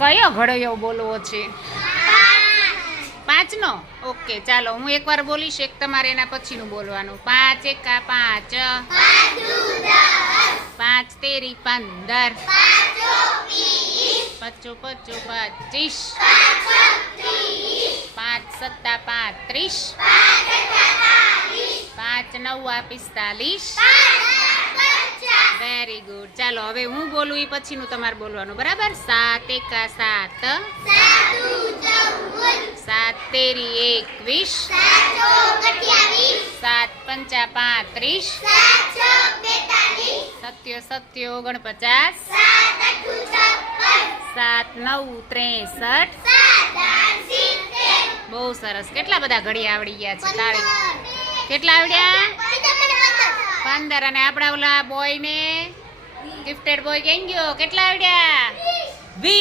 કયો ઘડિયો બોલવો છે? 5 નો? ઓકે, ચાલો હું એકવાર બોલીશ, એક તમારે એના પછીનું બોલવાનું. 5 એકા 5, 5 તેરી 15, 5 પચું 25, 5 સત્તા 35, 5 નવા 45. Very good. ચાલો હવે હું બોલું એ પછીનું તમારે બોલવાનું, બરાબર? 7 એકા 7, 7 તેરી 21, 7 પંચા 35, 7 સત્યો 49, 7 નવ 63. બહુ સરસ. કેટલા બધા ઘડિયા આવડી ગયા છે? તાળી. કેટલા આવડ્યા? 15. અને આપણા ઓલા બોય ને ગિફ્ટેડ બોય કેમ ગયો? કેટલા આવડ્યા? 20.